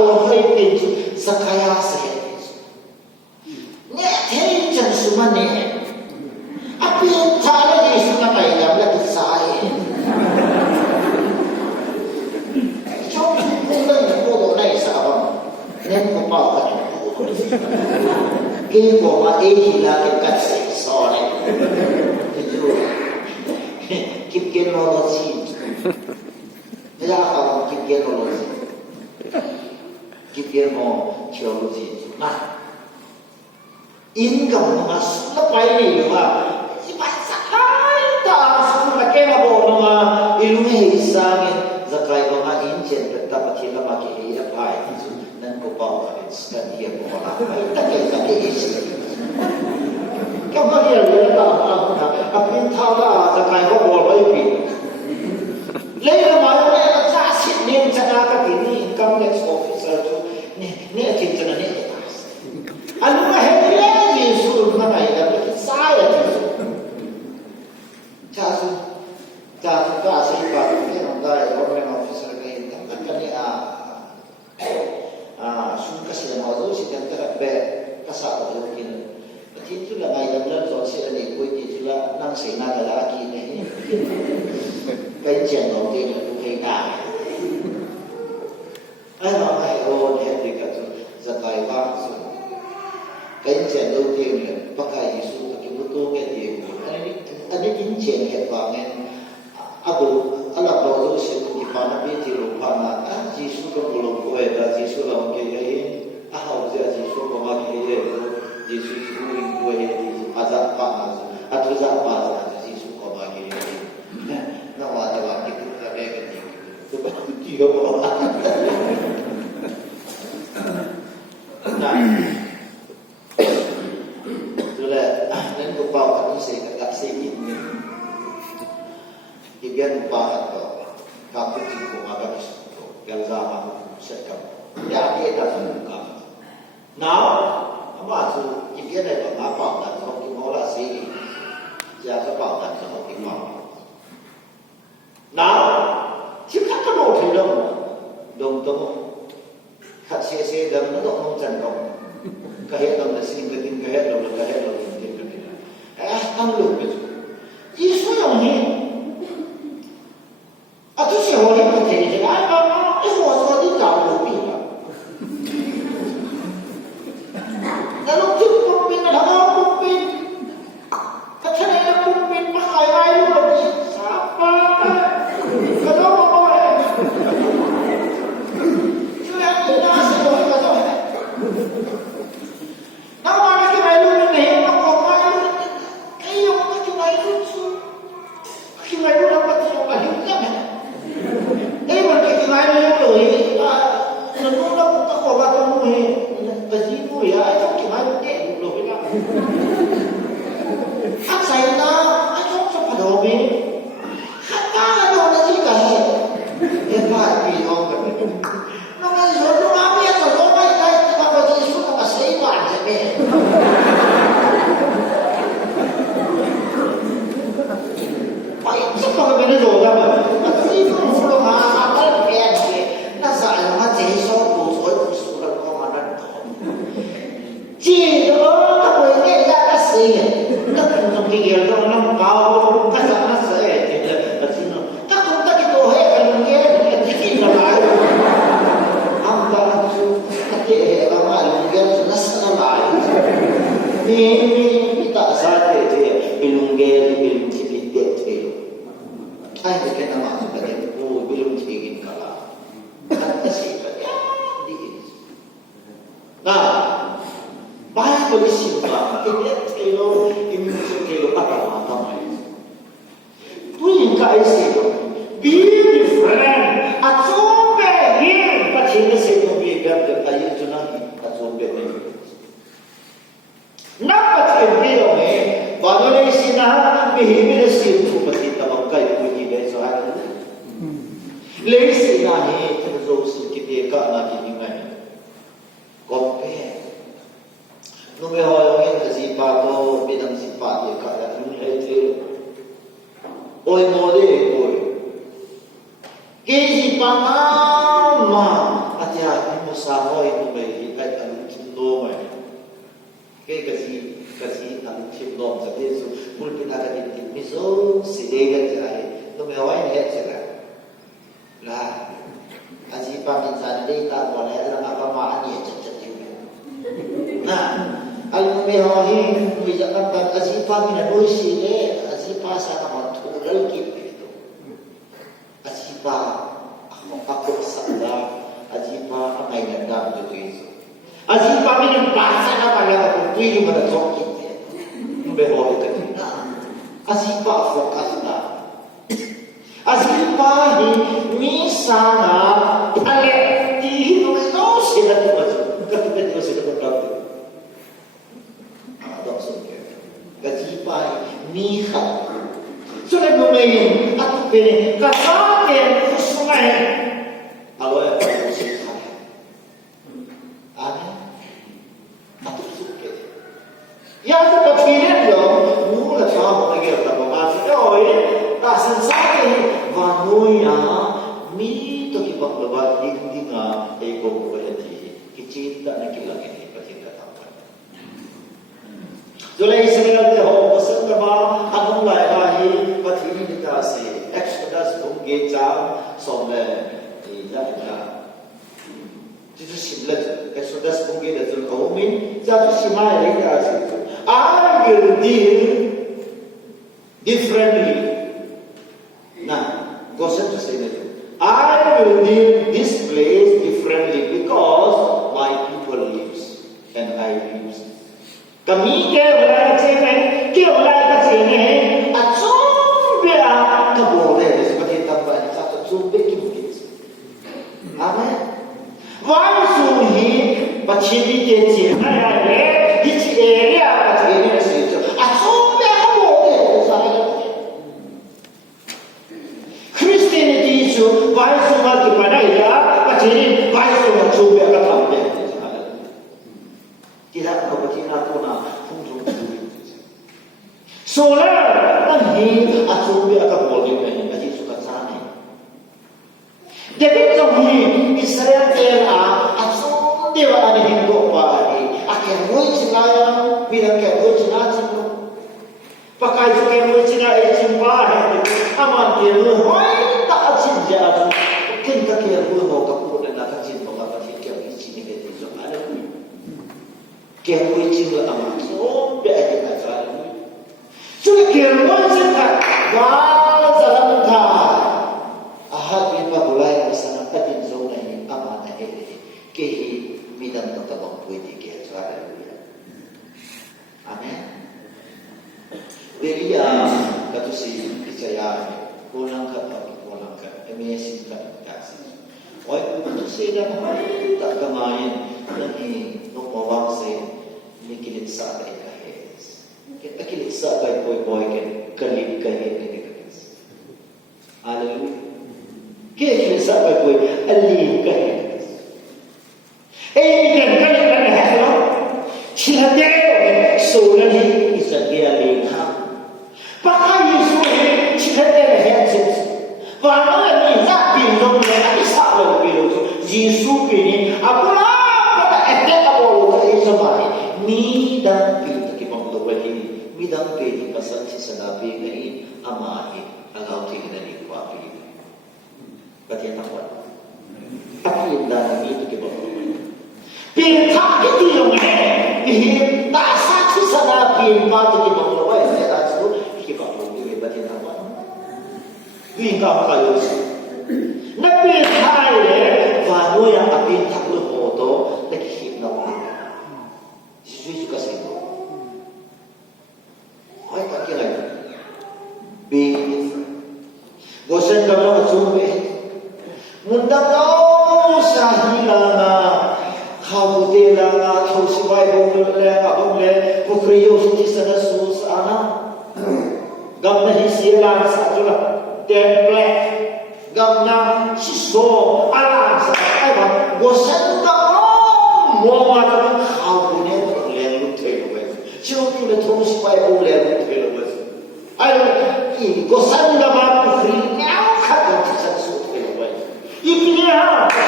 bộ hơi tin Zakaya sẽ nghe thấy chân sự mà nè à biết thà là gì sự này làm là cái sai trong những cái bộ đồ này sao nên có bảo cả cái bộ mà ấy là cái cách xảy ra này kịp kiến nó là gì thế ra không kịp kiến nó là gì kịp kiến nó chiều là gì mà in cầm mà nó bay đi mà phải sai ta xuống là cái mà bộ nó mà in hay sang giờ cái mà in trên cái ta bắt là mà cái gì phải nên có bảo là cái gì cũng là ta cái gì cái mà hiện là à pin thao là giờ cái có bộ lấy pin lấy là mà nó ra xịn nên cho ra cái gì income tax officer nè thì cho nên anh mà hết lẽ gì xuống mà này là cái sai là gì cha sẽ bảo cái nó đây government officer cái cái này xuống cái sự nào đó sẽ đem cái về cái xã hội đó kia thì chúng là ngày làm lên rồi sẽ để cuối thì chúng là năng sĩ na là kia này cái chuyện đầu tiên là cũng hay cả anh nói hay ôn hết thì cả giờ tài vang cái chuyện đầu tiên là bắt cái gì xuống cái bút tô cái gì anh ấy chính chuyện hiện vàng nên abu ala baru se di mana bi ti rupana Yesus ko bolong ko eda Yesus la ke ye ahau je Yesus ko ma ke ye Yesus ku ko ye azab pa atuza pa Yesus ko ma ke ye na wa de wa ki tu ka be ke ti tu ba ti ho ko na tu le nên ko ba ka tu se ka se ni Ibian bahan to, kapu tipu agak isu, yang zaman sekam. Ya dia dah buka. Now, apa tu? Ibian ada apa? Dan kalau kita mula sih, jangan apa dan kalau kita mau. Now, kita kan mau tidak dong dong, kat sesi dan dong dong cendong, kahit dong nasi keting kahit dong keting. Tahu betul. Isu yang ni.啊，这些我也不听见，我说你找有病啊！那弄这不病啊，他妈不病，他现在那不病，不海外有了你啥办？可是我哎，就让你那时候可是，那我那个外路没，那我外路，哎呦，那个外路出，去外路那不听我听见没？Ini berarti kemarin itu menurut aku tak kau kata mu bezimu ya itu kemarin dia dulu bila. Aku saya nak aku cepat hobi. Kata ada orang sih kahit. Hebat bilang kan. Nongan jodoh kami ya jodoh kami dah kita bagi suka pasaiban je. Baik cepat kami jodoh kami. Chỉ đó các người nghe ra cái gì nó cũng trong cái gì đó nó cao cái gì nó sẽ thì là gì nó các chúng ta cái tổ hệ cái nghe cái gì nó lại ông ta cái hệ là mà nghe nó sẽ lại mi tak sadar dia belum tidur ai cái nama sebenarnya belum tidur kalah kata siapa di nah Bahaya polisi pula, dia kilo, ini kilo apa macam ni? Tu yang kaya sih, be different. Atsobe ni, pasti sih tu biar kaya tu nanti atsobe ni. Napa cakap dia ni? Baru ni sih nah, behimi sih tu pasti tak kaya punya dia soal. Lesi nah ni terus kita kat nak ini mana? Compare. Nung may hoyong yun kasi bago binang sipat yung kaya nung ni mo sa mo ito may ay alung timno may kaya kasi alung timno sa Yesu mulpin agad din miso si David ay lumawain het sila lah aji pa minsan data wala na makamaan niya chat nah alung may hawahin mo iyakan pag aji pa minadoy sila aji pa sa kamatural kita aji pa ako sa aji pa ang ay nagdam dito Yesu. Aji pa minambasa na pala kung pwede mo na tokit niya. Yung behoy ka din na. Aji pa focus na. Aji pa misa na palit di ino sila di ba? Kapit mo sila ng kapit. Dok sila. Aji pa miha. So nagmamayin at pwede kasakin kusungayin. Alo ya yang terpilih yo, mula sama lagi apa masih oi, tak sensasi vanuya mi to kibak lebat dindinga ego berhati, kecita nak kilang ini percinta tapan. Zulai sebenarnya dia ho pesan terba, anung lai lahi percini dikasih, Exodus bungge jam somle, tidak ada. Itu simlet, Exodus bungge datul kaumin, jatuh simai dikasih. I will deal differently. Nah, Goshen to say that. I will deal this place differently because my people lives and I lives. Kami ke wala kacene, atsum bea kabore seperti tampan satu sumbe kimit. Amen. Wang suhi pachini ke cina ya Ichi area pachini situ. Atsum bea kabore saya. Christianity itu baik semua kepada ia pachini baik semua sumbe katambe. Tidak kebetulan puna fungsi tujuh. Solar nanti atsumbe kabore ini masih suka sana. Jadi kami Israel era atsumbe wala ni hidup pari. Akhir mui cina bilang ke mui cina cina. Pakai ke mui cina cimpa aman dia mui tak cinja. Kita ke mui mau kapur dan nak cinta apa sih ke mui cina itu ada. Ke mui cina aman. So beaja macam ni. Cuma ke mui cina wah jalan kah. Ahad kita mulai bersama kadin zona ini aman ini. Kehi midan tetap puiti ke. Amen. Dia kata si percaya orang kata amazing tak kasih. Oi itu sedang tak kemain lagi nomor se ni kilit sa kai kahis. Kita kilit sa kai boy kan kalip kahis. Haleluya. Kilit sa kai boy alip kahis. Kan kahis lo. Siapa soalnya ini sekian lengkap. Pakai Yesus ini cerita lehentik. Walau ini tak bintang lagi sahaja biru. Yesus ini apalah pada efek apa orang Yesus ini. Midang pintu kita mendoa ini. Midang pintu pasal sisa ini amai alau tidak dikuapi. Berarti apa? Tapi yang dalam itu kita mendoa. Pintar itu yang ini tak satu sana pintar itu kita mendoa. Lingkap kayu sih. Nabi Thai valu yang api tak lu foto lagi hipno. Siswi juga sih. Hai tak kira. Be different. Gosen kamu cumbe. Munda kau sahilana. Kau telana kau siwai bongle, pukriyo suci sana susana. Gamna hisilan satu lah. Template gamna siso